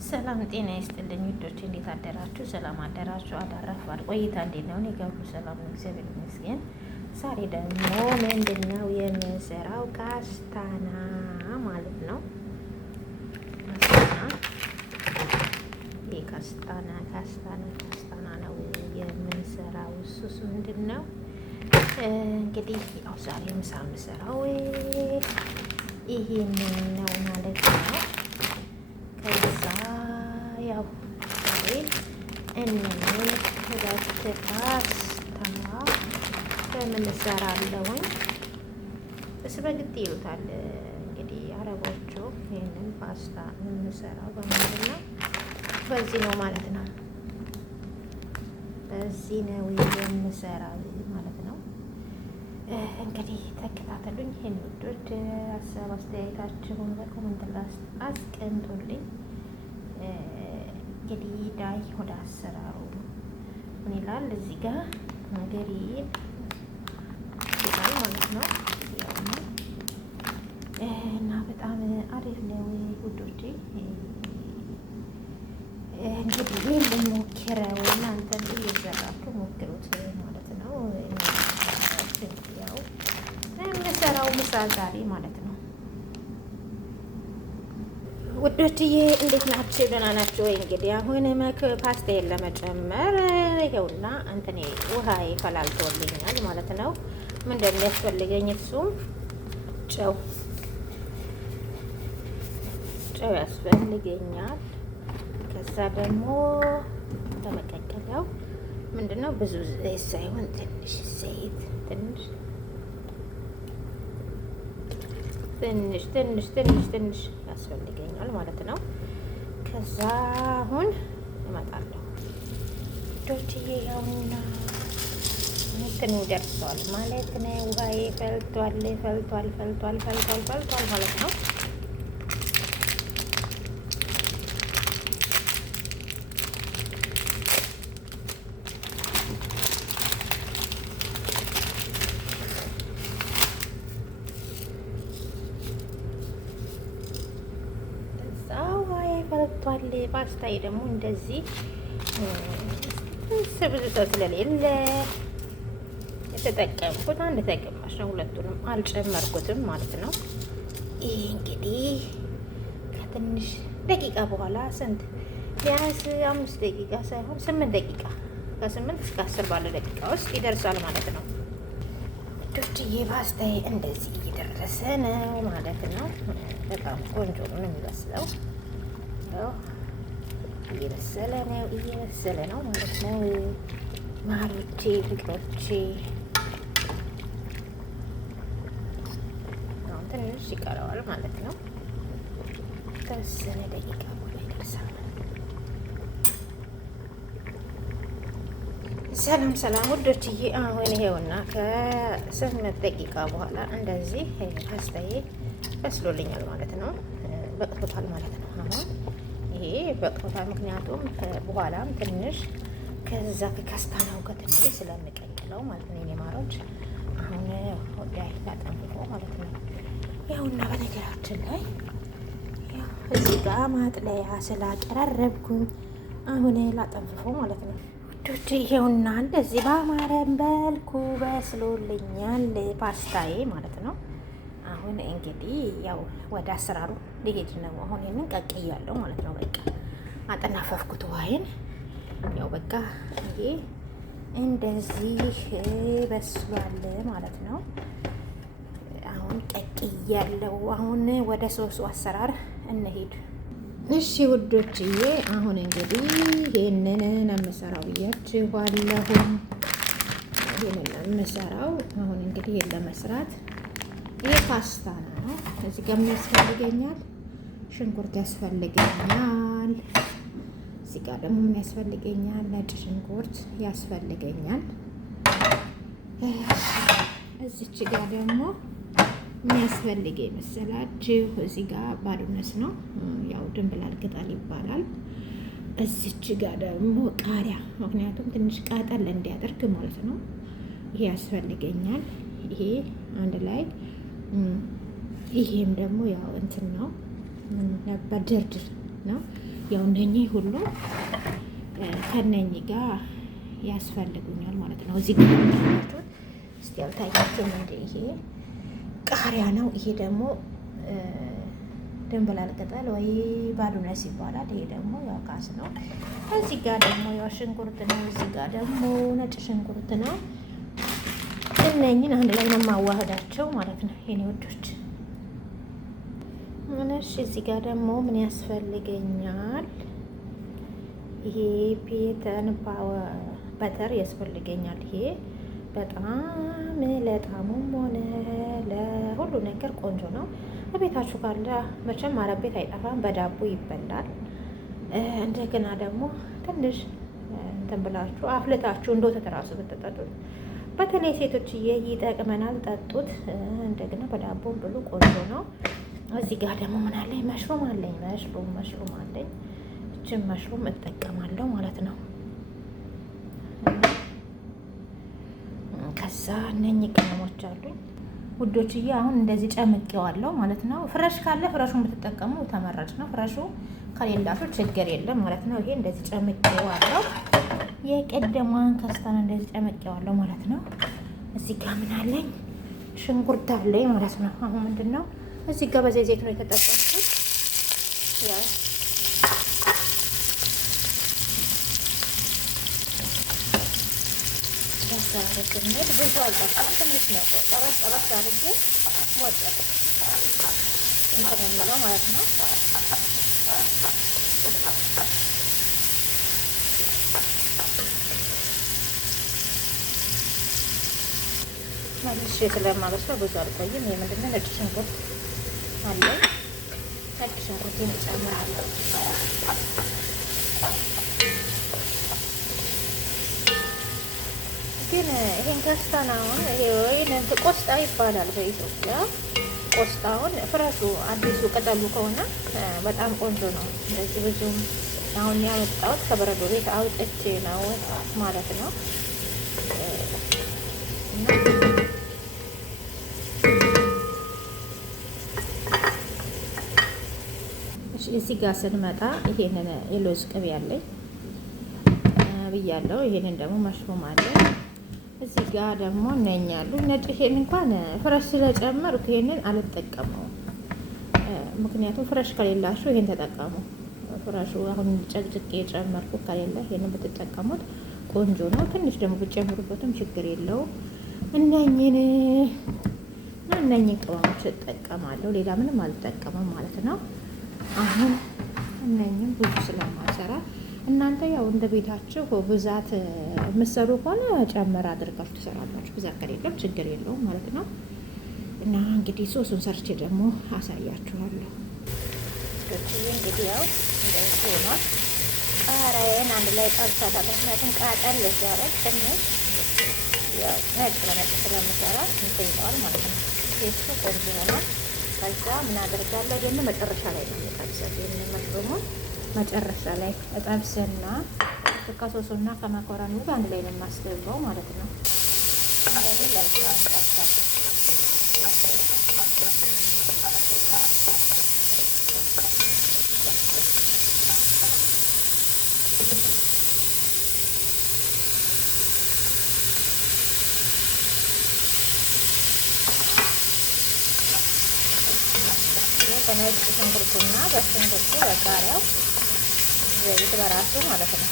ሰላም ጤና ይስጥልኝ ውዶች፣ እንዴት አደራችሁ? ሰላም አደራችሁ? አዳረፋል ቆይታ እንዴት ነው? እኔ ጋር ሁሉ ሰላም ነው፣ እግዚአብሔር ይመስገን። ዛሬ ደግሞ ምንድን ነው የምንሰራው? ካስታና ማለት ነው። ካስታና ነው የምንሰራው። እሱስ ምንድን ነው እንግዲህ ያው ዛሬ ምሳ የምሰራው ይሄንን ነው ማለት ነው። ከዛ ያው ዛሬ እነዚህ ሁለት ፓስታ በምን እሰራለሁኝ? ስፓጌቲ ይሉታል እንግዲህ አረቦቹ። ይህንን ፓስታ የምንሰራው በምንድን ነው? በዚህ ነው ማለት ነው። በዚህ ነው የምሰራው ማለት ነው። እንግዲህ ተከታተሉኝ። ይህን ውዶች ሀሳብ አስተያየታችሁን በኮመንት ላይ አስቀምጡልኝ። እንግዲህ ዳይ ወደ አሰራሩ ምን ይላል እዚህ ጋር ነገሪ ይላል ማለት ነው። እና በጣም አሪፍ ነው ውዶቼ። እንግዲህ ልሞክረው፣ እናንተም እየሰራችሁ ሞክሩት ማለት ነው። ያው የምሰራው ምሳ ዛሬ ማለት ነው ውዶችዬ፣ እንዴት ናችሁ? ደህና ናችሁ ወይ? እንግዲህ አሁን ፓስታዬን ለመጨመር ይኸውና እንትኔ ውሃ ይፈላልቶልኛል ማለት ነው። ምን እንደሚያስፈልገኝ እሱም ጨው ያስፈልገኛል። ከዛ ደግሞ በመቀቀያው ምንድነው ብዙ ዘይት ሳይሆን ትንሽ ዘይት ትንሽ ያስፈልገኛል ማለት ነው። ከዛ አሁን እመጣለሁ ዶችዬ። ያውና እንትኑ ደርሷል ማለት ነው። ውሃዬ ፈልቷል ማለት ነው። ፈርቷል። ፓስታዬ ደግሞ እንደዚህ ብዙ ሰው ስለሌለ የተጠቀምኩት አንድ ተቀማሽ ነው። ሁለቱንም አልጨመርኩትም ማለት ነው። ይህ እንግዲህ ከትንሽ ደቂቃ በኋላ ስንት ቢያንስ 5 ደቂቃ ሳይሆን 8 ደቂቃ ከ8 እስከ 10 ባለ ደቂቃ ውስጥ ይደርሳል ማለት ነው። ዶችዬ ፓስታዬ እንደዚህ እየደረሰ ነው ማለት ነው። በጣም ቆንጆ ነው የሚመስለው። እየበሰለ ነው ማለት ነው። ማሮቼ ፍቅሮቼ፣ አሁን ትንሽ ይቀረዋል ማለት ነው። ተወሰነ ደቂቃ በኋላ ይደርሳል። ሰላም ውዶችዬ፣ አሁን ይሄውና ከ8 ደቂቃ በኋላ እንደዚህ ፓስታዬ በስሎልኛል ማለት ነው። በቅቶታል ማለት ነው። አሁን ይሄ በቅቶታል፣ ምክንያቱም በኋላም ትንሽ ከዛ ከካስታናው ጋር ትንሽ ስለምቀቅለው ማለት ነው። የኔ ማሮች አሁን ወዳይ ላጠንፍፎ ማለት ነው። ያውና በነገራችን ላይ እዚህ ጋር ማጥለያ ስላቀራረብኩኝ አሁን ላጠንፍፎ ማለት ነው ውዶች። ይሄውና እንደዚህ በአማረ መልኩ በስሎልኛል ፓስታዬ ማለት ነው። አሁን እንግዲህ ያው ወደ አሰራሩ ሊሄድ ነው። አሁን ይሄንን ቀቅያለሁ ማለት ነው። በቃ አጠናፈፍኩት ውሃዬን። ያው በቃ ይሄ እንደዚህ በስሏል ማለት ነው። አሁን ቀቅያለሁ። አሁን ወደ ሶሱ አሰራር እንሄድ። እሺ ውዶችዬ፣ አሁን እንግዲህ ይሄንን የምሰራው ብያችኋለሁ። ይሄንን የምሰራው አሁን እንግዲህ ይሄን ለመስራት ይሄ ፓስታ ነው። እዚህ ጋር ያስፈልገኛል ሽንኩርት ያስፈልገኛል። እዚህ ጋር ደግሞ ምን ያስፈልገኛል? ነጭ ሽንኩርት ያስፈልገኛል። እዚች ጋር ደግሞ ምን ያስፈልገኝ መሰላችሁ? እዚህ ጋር ባዶነስ ነው፣ ያው ድንብላል ቅጠል ይባላል። እዚች ጋር ደግሞ ቃሪያ፣ ምክንያቱም ትንሽ ቃጠል እንዲያደርግ ማለት ነው። ይሄ ያስፈልገኛል። ይሄ አንድ ላይ ይሄም ደግሞ ያው እንትን ነው ነበር ድርድር ነው። ያው እነኚህ ሁሉ ከነኚህ ጋር ያስፈልጉኛል ማለት ነው። እዚህ ጋር እስቲ ያልታያችሁም እንደ ይሄ ቃሪያ ነው። ይሄ ደግሞ ድንብላል ቅጠል ወይ ባዶነስ ይባላል። ይሄ ደግሞ ያው ካስ ነው። እዚህ ጋር ደግሞ ያው ሽንኩርት ነው። እዚህ ጋር ደግሞ ነጭ ሽንኩርት ነው። እነኝን አንድ ላይ ነው የማዋህዳቸው ማለት ነው የኔ ወዶች። እሺ እዚህ ጋር ደግሞ ምን ያስፈልገኛል? ይሄ ፔተን በተር ያስፈልገኛል። ይሄ በጣም ለጣሙም ሆነ ለሁሉ ነገር ቆንጆ ነው። በቤታችሁ ካለ መቼም አረብ ቤት አይጠፋም፣ በዳቦ ይበላል። እንደገና ደግሞ ትንሽ እንትን ብላችሁ አፍልታችሁ እንደ ወተት እራሱ ብትጠጡት በተለይ ሴቶችዬ ይጠቅመናል፣ ጠጡት። እንደገና በዳቦም ብሉ፣ ቆንጆ ነው። እዚህ ጋር ደግሞ ምን አለኝ? መሽሩም አለኝ። መሽሩም አለኝ። እችን መሽሩም እጠቀማለሁ ማለት ነው። ከዛ እነኚህ ቅመሞች አሉኝ ውዶችዬ። አሁን እንደዚህ ጨምቄዋለሁ ማለት ነው። ፍረሽ ካለ ፍረሹን ብትጠቀሙ ተመራጭ ነው። ፍረሹ ከሌላችሁ ችግር የለም ማለት ነው። ይሄ እንደዚህ ጨምቄዋለሁ። የቀደሟን ከስታን እንደዚህ ጨምቄዋለሁ ማለት ነው። እዚህ ጋር ምን አለኝ? ሽንኩርት አለኝ ማለት ነው። አሁን ምንድን ነው እዚህ ጋር በዘይት ነው የተጠቀምኩት። ያው አረግነት ብዙ አልጠጣም፣ ትንሽ ነው። ጠረስ አድርጌ ሞጨ እንትን የምለው ማለት ነው። መልሼ ስለማበስለው ብዙ አልቆይም። ይሄ ምንድን ነው? ነጭ ሽንኩርት አለኝ። ነጭ ሽንኩርቴን እጨምራለሁ። ግን ይሄን ከስተናውን ይሄ ወይን ቆስጣ ይባላል በኢትዮጵያ። ቆስጣውን ፍረሹ አዲሱ ቅጠሉ ከሆነ በጣም ቆንጆ ነው። እንደዚህ ብዙም አሁን ያመጣሁት ከበረዶ ቤት አውጥቼ ነው ማለት ነው። እዚህ ጋር ስንመጣ ይሄንን የሎዝ ቅቤ ያለኝ ብያለሁ። ይሄንን ደግሞ መሽሩም አለ። እዚህ ጋር ደግሞ እነኛሉ ነጭ። ይሄን እንኳን ፍረሽ ስለጨመርኩ ይሄንን አልጠቀመውም። ምክንያቱም ፍረሽ ከሌላችሁ ይሄን ተጠቀሙ። ፍረሹ አሁን ጨቅጭቄ የጨመርኩ ከሌለ ይሄንን ብትጠቀሙት ቆንጆ ነው። ትንሽ ደግሞ ብትጨምሩበትም ችግር የለውም። እነኝን ቅመሞች እጠቀማለሁ። ሌላ ምንም አልጠቀምም ማለት ነው። አሁን እነኝም ብዙ ስለማሰራ እናንተ ያው እንደ ቤታችሁ ብዛት የምትሰሩ ከሆነ ጨመር አድርጋችሁ ትሰራላችሁ። ብዛት ከሌለም ችግር የለውም ማለት ነው። እና እንግዲህ ሶሱን ሰርቼ ደግሞ አሳያችኋለሁ። እንግዲህ ያው እንደዚህ ሆኗል። ቃሪያዬን አንድ ላይ ጠብሳታለሁ። ምክንያቱም ቃጠል ሲያደርግ ትንሽ ያው ነጭ በነጭ ስለምሰራ እንትን ይለዋል ማለት ነው። ቴስቱ ቆንጆ ይሆናል። ከዛ ምን አደርጋለሁ ደግሞ መጨረሻ ላይ ነው የምጠብሰው። ይሄንን መሽሩሙን መጨረሻ ላይ እጠብስና ከሶሱና ከመኮረኒ ጋር አንድ ላይ ነው የማስገባው ማለት ነው። እንደዚህ ለብቻ ጠብሳለሁ። በነጭ ሽንኩርቱና በሽንኩርቱ በቃሪያው ዘይት በራሱ ማለት ነው።